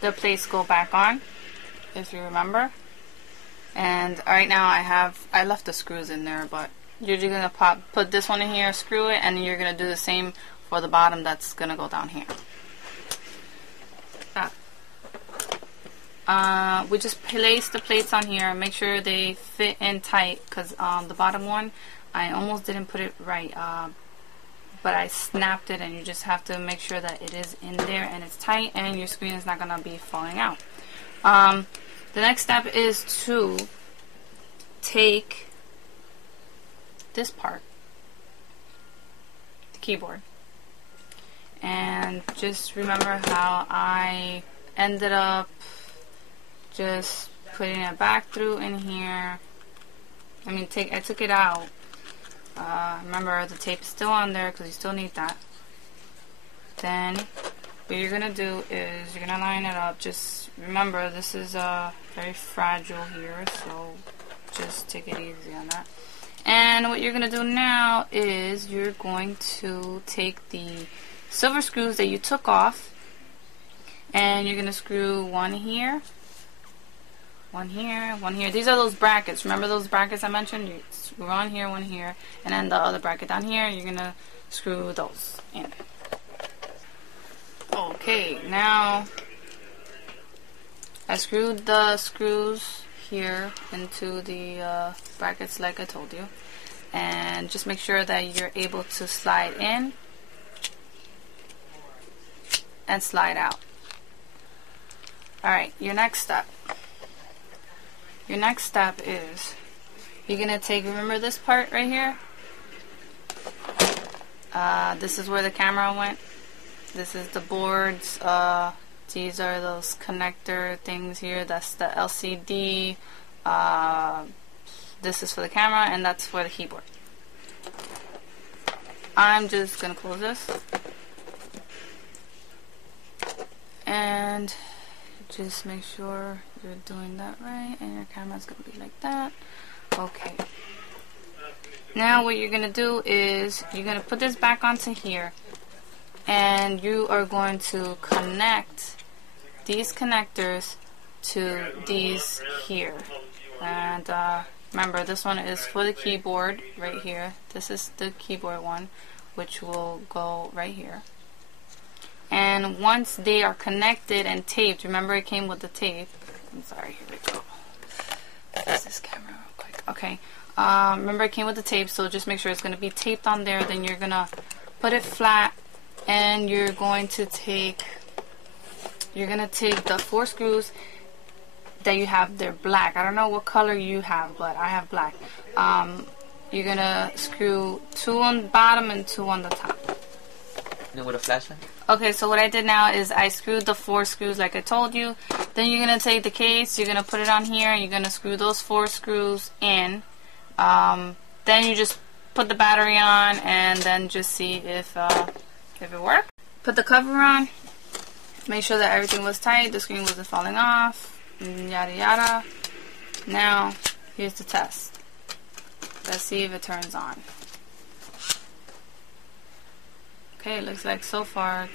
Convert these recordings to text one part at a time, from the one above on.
the plates go back on, if you remember. And right now I left the screws in there, but you're just gonna put this one in here, screw it, and you're gonna do the same for the bottom that's gonna go down here. We just place the plates on here, make sure they fit in tight, because the bottom one I almost didn't put it right, but I snapped it, and you just have to make sure that it is in there and it's tight and your screen is not gonna be falling out. The next step is to take this part, the keyboard, and just remember how I ended up just putting it back through in here. I took it out. Remember, the tape is still on there because you still need that. Then what you're gonna do is you're gonna line it up. Just remember, this is very fragile here, so just take it easy on that. And what you're gonna do now is you're going to take the silver screws that you took off, and you're gonna screw one here, one here, one here. These are those brackets. Remember those brackets I mentioned? You screw on here, one here, and then the other bracket down here, you're gonna screw those in. Okay, now I screwed the screws here into the brackets like I told you, and just make sure that you're able to slide in and slide out. Alright, your next step is you're gonna take, remember this part right here? This is where the camera went. This is the boards. These are those connector things here. That's the LCD. This is for the camera, and that's for the keyboard. I'm just gonna close this and just make sure you're doing that right, and your camera's gonna be like that. Okay. Now what you're gonna do is you're gonna put this back onto here, and you are going to connect these connectors to these here. And remember, this one is for the keyboard right here. This is the keyboard one, which will go right here. And once they are connected and taped, remember it came with the tape. I'm sorry, here we go. Fix this camera real quick. Okay. Remember it came with the tape, so just make sure it's going to be taped on there. Then you're going to put it flat, and you're going to take the 4 screws that you have. They're black. I don't know what color you have, but I have black. You're going to screw 2 on the bottom and 2 on the top. And with a flashlight? Okay, so what I did now is I screwed the 4 screws like I told you. Then you're going to take the case, you're going to put it on here, and you're going to screw those 4 screws in. Then you just put the battery on, and then just see if it worked. Put the cover on, make sure that everything was tight, the screen wasn't falling off, yada yada. Now, here's the test. Let's see if it turns on. Okay, it looks like so far,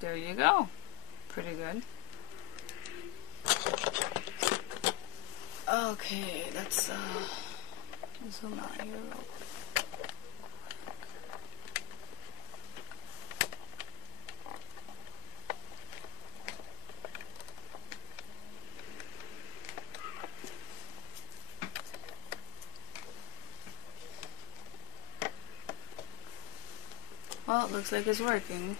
there you go. Pretty good. Okay, let's zoom out here real quick. Well, it looks like it's working.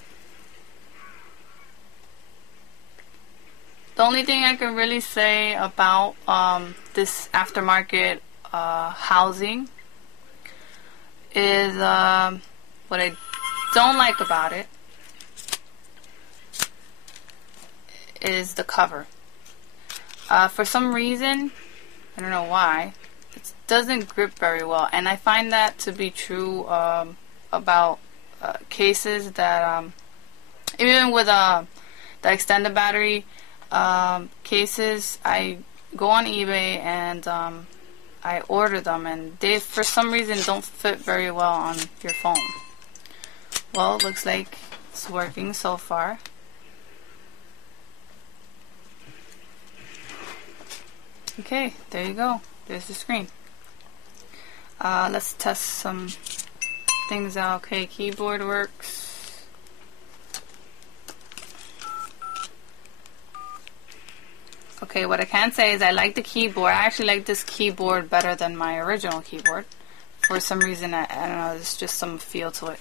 The only thing I can really say about this aftermarket housing is what I don't like about it is the cover. For some reason, I don't know why, it doesn't grip very well, and I find that to be true about cases that even with the extended battery cases, I go on eBay and I order them, and they for some reason don't fit very well on your phone. Well, it looks like it's working so far. Okay, there you go. There's the screen. Let's test some things out. Okay, keyboard works. Okay, what I can say is I like the keyboard. I actually like this keyboard better than my original keyboard. For some reason, I don't know, there's just some feel to it.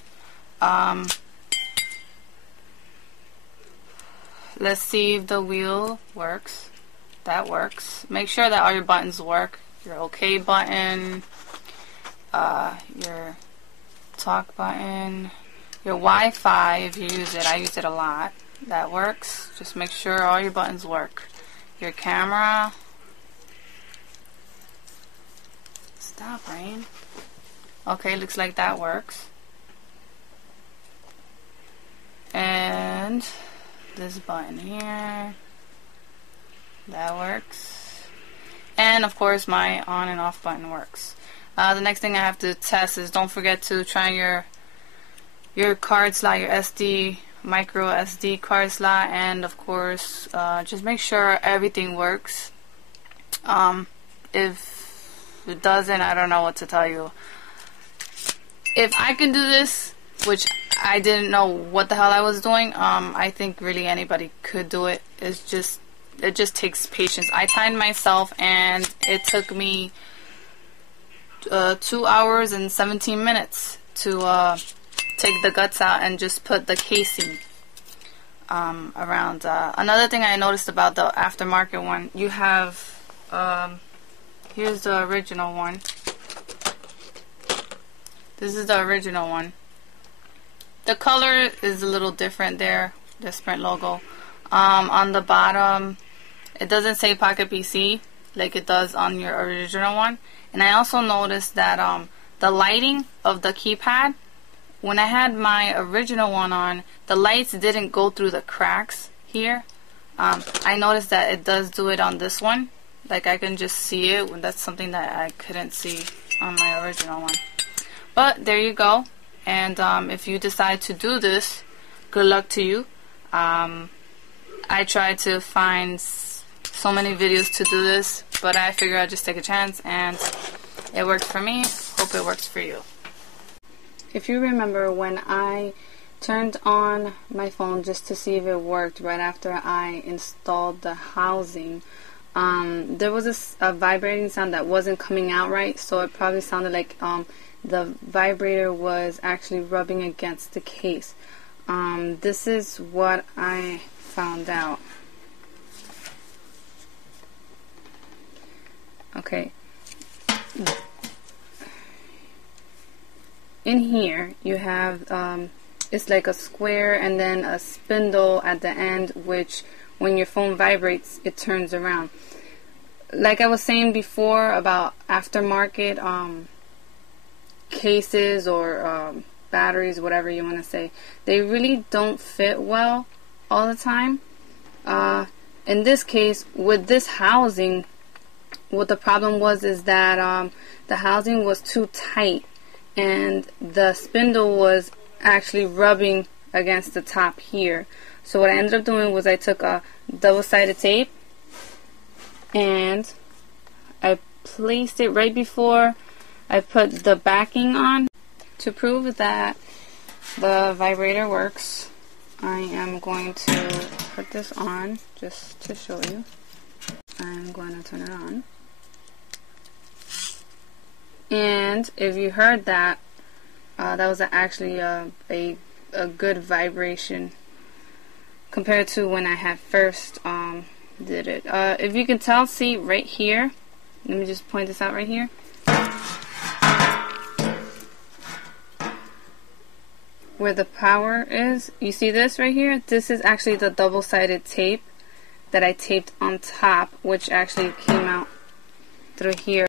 Let's see if the wheel works. That works. Make sure that all your buttons work. Your OK button, your talk button, your Wi-Fi if you use it. I use it a lot. That works. Just make sure all your buttons work. Your camera. Stop, Rain. Okay, looks like that works. And this button here. That works. And of course my on and off button works. The next thing I have to test is don't forget to try your card slot, your micro SD card slot, and of course just make sure everything works. If it doesn't, I don't know what to tell you. If I can do this, which I didn't know what the hell I was doing, I think really anybody could do it. It just takes patience. I timed myself and it took me 2 hours and 17 minutes to take the guts out and just put the casing around. Another thing I noticed about the aftermarket one, you have here's the original one. This is the original one. The color is a little different there, the Sprint logo. On the bottom, it doesn't say Pocket PC like it does on your original one. And I also noticed that the lighting of the keypad, when I had my original one on, the lights didn't go through the cracks here. I noticed that it does do it on this one. Like I can just see it. That's something that I couldn't see on my original one. But there you go. And if you decide to do this, good luck to you. I tried to find so many videos to do this, but I figured I'd just take a chance, and it worked for me. Hope it works for you. If you remember when I turned on my phone just to see if it worked right after I installed the housing, there was a vibrating sound that wasn't coming out right, so it probably sounded like the vibrator was actually rubbing against the case. This is what I found out. Okay. In here you have it's like a square and then a spindle at the end, which when your phone vibrates it turns around. Like I was saying before about aftermarket cases or batteries, whatever you want to say, they really don't fit well all the time. In this case, with this housing, what the problem was is that the housing was too tight and the spindle was actually rubbing against the top here. So what I ended up doing was I took a double-sided tape and I placed it right before I put the backing on. To prove that the vibrator works, I am going to put this on just to show you. I'm going to turn it on. And if you heard that, that was actually a good vibration compared to when I had first did it. If you can tell, see right here, let me just point this out right here. Where the power is, you see this right here? This is actually the double-sided tape that I taped on top, which actually came out through here.